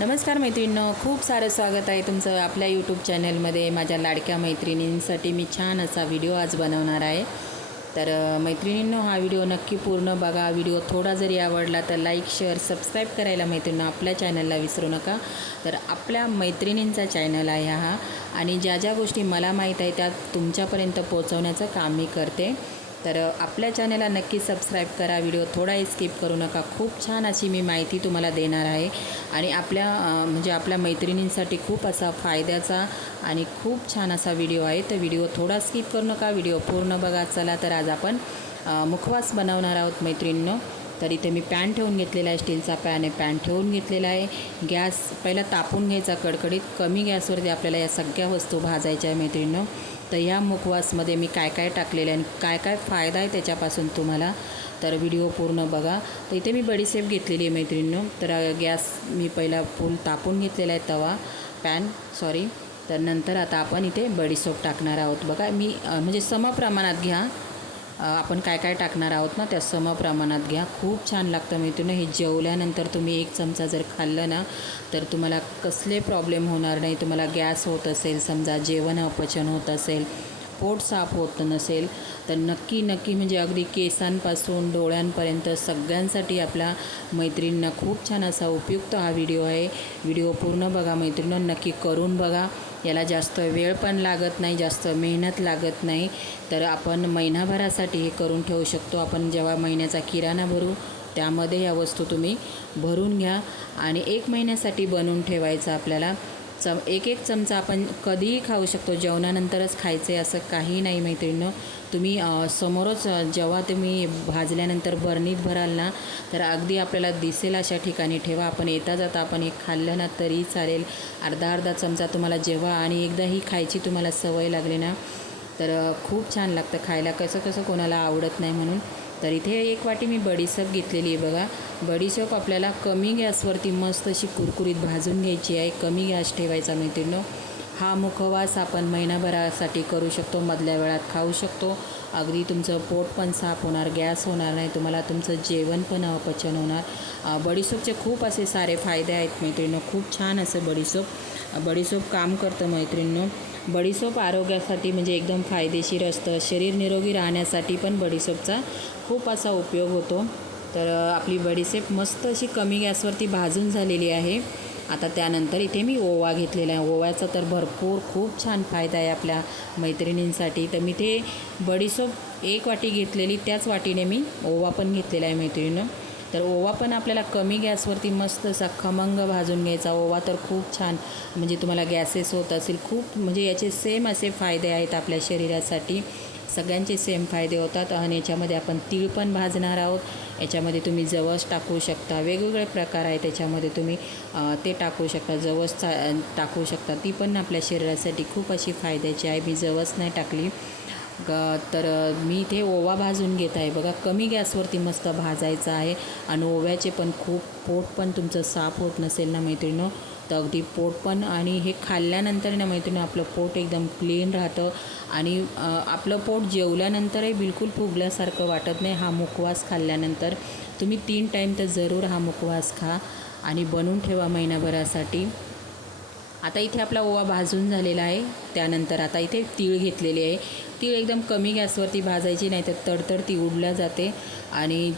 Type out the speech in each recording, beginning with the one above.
नमस्कार मैत्रिणींनो खूप सारं स्वागत आहे तुमचं आपल्या यूट्यूब चॅनलमध्ये माझ्या लाडक्या मैत्रिणींसाठी मी छान असा व्हिडिओ आज बनवणार आहे. तर मैत्रिणींनो हा व्हिडिओ नक्की पूर्ण बघा. व्हिडिओ थोडा जरी आवडला तर लाईक शेअर सबस्क्राईब करायला मैत्रिणींनो आपल्या चॅनलला विसरू नका. तर आपल्या मैत्रिणींचा चॅनल आहे हा. आणि ज्या ज्या गोष्टी मला माहीत आहे त्या तुमच्यापर्यंत पोहोचवण्याचं काम मी करते. तर आपल्या चॅनलला नक्की सबस्क्राईब करा. व्हिडिओ थोडाही स्किप करू नका. खूप छान अशी मी माहिती तुम्हाला देणार आहे. आणि आपल्या म्हणजे आपल्या मैत्रिणींसाठी खूप असा फायद्याचा आणि खूप छान असा व्हिडिओ आहे. तर व्हिडिओ थोडा स्किप करू नका. व्हिडिओ पूर्ण बघा. चला तर आज आपण मुखवास बनवणार आहोत मैत्रिणींनो. तर इथे मी पॅन ठेवून घेतलेला आहे. स्टीलचा पॅन आहे. पॅन ठेवून घेतलेला आहे. गॅस पहिला तापून घ्यायचा कडकडीत. कमी गॅसवरती आपल्याला या सगळ्या वस्तू भाजायच्या आहे मैत्रिणीनं. तर ह्या मुखवासमध्ये मी काय काय टाकलेलं आहे आणि काय काय फायदा आहे त्याच्यापासून तुम्हाला तर व्हिडिओ पूर्ण बघा. तर इथे मी बडीसेप घेतलेली आहे मैत्रिणीनं. तर गॅस मी पहिला फुल तापून घेतलेला आहे तवा पॅन सॉरी. तर नंतर आता आपण इथे बडीसोप टाकणार आहोत. बघा मी म्हणजे सम प्रमाणात घ्या. आपण काय काय टाकणार आहोत ना त्या सम प्रमाणात घ्या. खूप छान लागतं मैत्रिणी हे जेवल्यानंतर तुम्ही एक चमचा जर खाल्लं ना तर तुम्हाला कसले प्रॉब्लेम होणार नाही. तुम्हाला गॅस होत असेल समजा जेवण अपचन होत असेल पोट साफ होत नसेल तर नक्की नक्की म्हणजे अगदी केसांपासून डोळ्यांपर्यंत सगळ्यांसाठी आपल्या मैत्रिणींना खूप छान असा उपयुक्त हा व्हिडिओ आहे. व्हिडिओ पूर्ण बघा मैत्रिणींनो नक्की करून बघा. याला जास्त वेळ पण लागत नाही जास्त मेहनत लागत नाही. तर आपण महिनाभरासाठी हे करून ठेवू शकतो. आपण जेव्हा महिन्याचा किराणा भरू त्यामध्ये या वस्तू तुम्ही भरून घ्या. आणि एक महिन्यासाठी बनवून ठेवायचं आपल्याला चम एक एक चमचा आपण कधीही खाऊ शकतो. जेवणानंतरच खायचे असं काही नाही मैत्रिणीनं. तुम्ही समोरच जेव्हा तुम्ही भाजल्यानंतर बरणीत भराल ना तर अगदी आपल्याला दिसेल अशा ठिकाणी. ठेवा आपण येता जाता आपण एक खाल्लं ना तरी चालेल. अर्धा अर्धा चमचा तुम्हाला जेव्हा आणि एकदा ही खायची तुम्हाला सवय लागली ना तर खूप छान लागतं खायला. कसं कसं कोणाला आवडत नाही म्हणून. तर इथे एक वाटी मी बडीसप घेतलेली आहे बघा. बडीसप आपल्याला कमी गॅसवरती मस्त अशी कुरकुरीत भाजून घ्यायची आहे. कमी गॅस ठेवायचा मैत्रिणीनं. हा मुखवास आपण महिनाभरासाठी करू शकतो मधल्या वेळात खाऊ शकतो. अगदी तुमचं पोट पण साफ होणार गॅस होणार नाही तुम्हाला तुमचं जेवण पण अपचन होणार. बडीसोपचे खूप असे सारे फायदे आहेत मैत्रिणींनो. खूप छान असं बडीसोप बडीसोप काम करतं मैत्रिणींनो. बडीसोप आरोग्यासाठी म्हणजे एकदम फायदेशीर असतं. शरीर निरोगी राहण्यासाठी पण बडीसोपचा खूप असा उपयोग होतो. तर आपली बडीसेप मस्त अशी कमी गॅसवरती भाजून झालेली आहे. आता त्यानंतर इथे मी ओवा घेतलेला आहे. ओव्याचा तर भरपूर खूप छान फायदा आहे आपल्या मैत्रिणींसाठी. तर मी ते बडीसोप एक वाटी घेतलेली त्याच वाटीने मी ओवा पण घेतलेला आहे मैत्रिणीनं. तर ओवा पण आपल्याला कमी गॅसवरती मस्त असा खमंग भाजून घ्यायचा. ओवा तर खूप छान म्हणजे तुम्हाला गॅसेस होत असेल खूप म्हणजे याचे सेम असे फायदे आहेत आपल्या शरीरासाठी. सगळ्यांचे सेम फायदे होतात आणि याच्यामध्ये आपण तीळ पण भाजणार आहोत. याच्यामध्ये तुम्ही जवस टाकू शकता वेगवेगळे प्रकार आहेत त्याच्यामध्ये तुम्ही ते टाकू शकता जवस चा टाकू शकता. ती पण आपल्या शरीरासाठी खूप अशी फायद्याची आहे. मी जवस नाही टाकली. तर मी इथे ओवा भाजून घेत आहे. बघा कमी गॅसवरती मस्त भाजायचं आहे. आणि ओव्याचे पण खूप पोट पण तुमचं साफ होत नसेल ना मैत्रिणीनं तर अगदी पोट पण आणि हे खाल्ल्यानंतर ना मैत्रिणी आपलं पोट एकदम क्लीन राहतं. आणि आपलं पोट जेवल्यानंतरही बिलकुल फुगल्यासारखं वाटत नाही हा मुखवास खाल्ल्यानंतर. तुम्ही तीन टाईम तर जरूर हा मुखवास खा आणि बनवून ठेवा महिनाभरासाठी. आता इथे आपला ओवा भाजून झालेला आहे. त्यानंतर आता इथे तीळ घेतलेली आहे. तीळ एकदम कमी गॅसवरती भाजायची नाही तर तडतड ती उडल्या जाते. आणि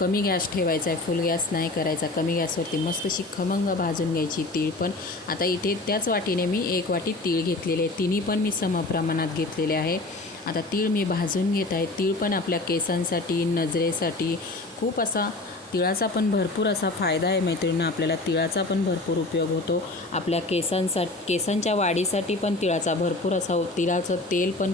कमी गॅस ठेवायचा आहे. फुल गॅस नाही करायचा. कमी गॅसवरती मस्त अशी खमंग भाजून घ्यायची तीळ पण. आता इथे त्याच वाटीने मी एक वाटी तीळ घेतलेले आहे. तिन्ही पण मी समप्रमाणात घेतलेले आहे. आता तीळ मी भाजून घेत आहे. तीळ पण आपल्या केसांसाठी नजरेसाठी खूप असा तिळाचा पण भरपूर असा फायदा आहे मैत्रिणींना आपल्याला तिळाचा पण भरपूर उपयोग होतो. आपल्या केसांसा केसांच्या वाढीसाठी पण तिळाचा भरपूर असा तिळाचं तेल पण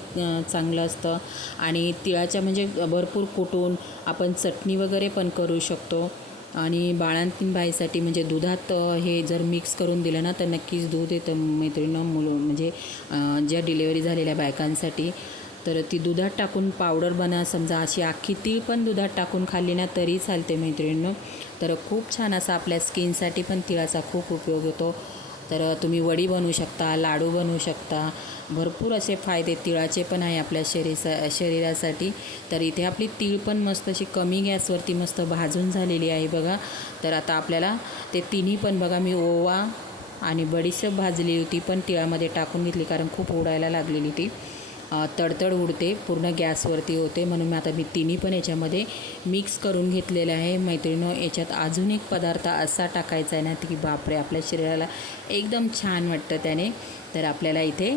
चांगलं असतं. आणि तिळाच्या म्हणजे भरपूर कुटून आपण चटणी वगैरे पण करू शकतो. आणि बाळांतीन बाईसाठी म्हणजे दुधात हे जर मिक्स करून दिलं ना तर नक्कीच दूध येतं मैत्रिणीनं मुलं म्हणजे ज्या डिलेवरी झालेल्या बायकांसाठी. तर ती दुधात टाकून पावडर बना समजा अशी अख्खी ती पण दुधात टाकून खाल्ली ना तरी चालते मैत्रिणीनं. तर खूप छान असा आपल्या स्किनसाठी पण तिळाचा खूप उपयोग होतो. तर तुम्ही वडी बनवू शकता लाडू बनवू शकता. भरपूर असे फायदे तिळाचे पण आहे आपल्या शरीसा शरीरासाठी. तर इथे आपली तीळ पण मस्त अशी कमी गॅसवरती मस्त भाजून झालेली आहे बघा. तर आता आपल्याला ते तिन्ही पण बघा मी ओवा आणि बडीशेप भाजली होती पण तिळामध्ये टाकून घेतली कारण खूप उडायला लागलेली ती. तडतड उडते पूर्ण गॅसवरती होते. म्हणून मी आता मी तिन्ही पण याच्यामध्ये मिक्स करून घेतलेलं आहे. मैत्रिणीनो याच्यात अजून एक पदार्थ असा टाकायचा आहे ना की बापरे आपल्या शरीराला एकदम छान वाटतं त्याने. तर आपल्याला इथे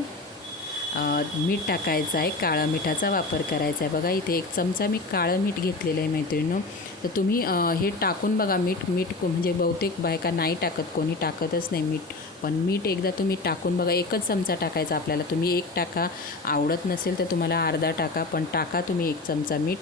मीठ टाकायचं आहे काळा मिठाचा वापर करायचा आहे. बघा इथे एक चमचा मी काळं मीठ घेतलेलं आहे मैत्रिणीनो. तर तुम्ही हे टाकून बघा मीठ मीठ म्हणजे बहुतेक बायका नाही टाकत कोणी टाकतच नाही मीठ. पण मीठ एकदा तुम्ही टाकून बघा एकच चमचा टाकायचा आपल्याला. तुम्ही एक टाका आवडत नसेल तर तुम्हाला अर्धा टाका पण टाका तुम्ही एक चमचा मीठ.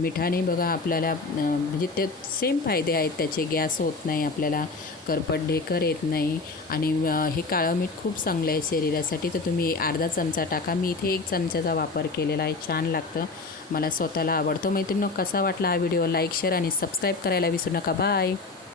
मिठाने बघा आपल्याला म्हणजे ते सेम फायदे आहेत त्याचे. गॅस होत नाही आपल्याला करपट ढेकर येत नाही. आणि हे काळं मीठ खूप चांगलं आहे शरीरासाठी. तर तुम्ही अर्धा चमचा टाका. मी इथे एक चमच्याचा वापर केलेला आहे. छान लागतं. मला स्वतःला आवडतं. मैत्रिणी कसा वाटला हा व्हिडिओ लाईक शेअर आणि सबस्क्राईब करायला विसरू नका. बाय